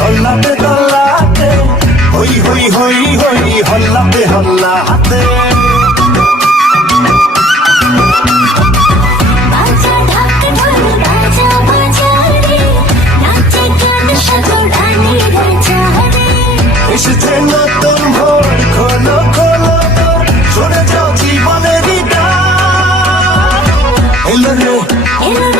হল্লাতে দল্লাতে হই হই হই হই হল্লাতে হল্লাতে বাজা ঢাক ঢোল বাজা বাজা রে নাচে গান সাগরানি রাজা রে এসেছে নতুন ভোর খোলো খোলো সরে যাও জীবনের দ্বার এলো রে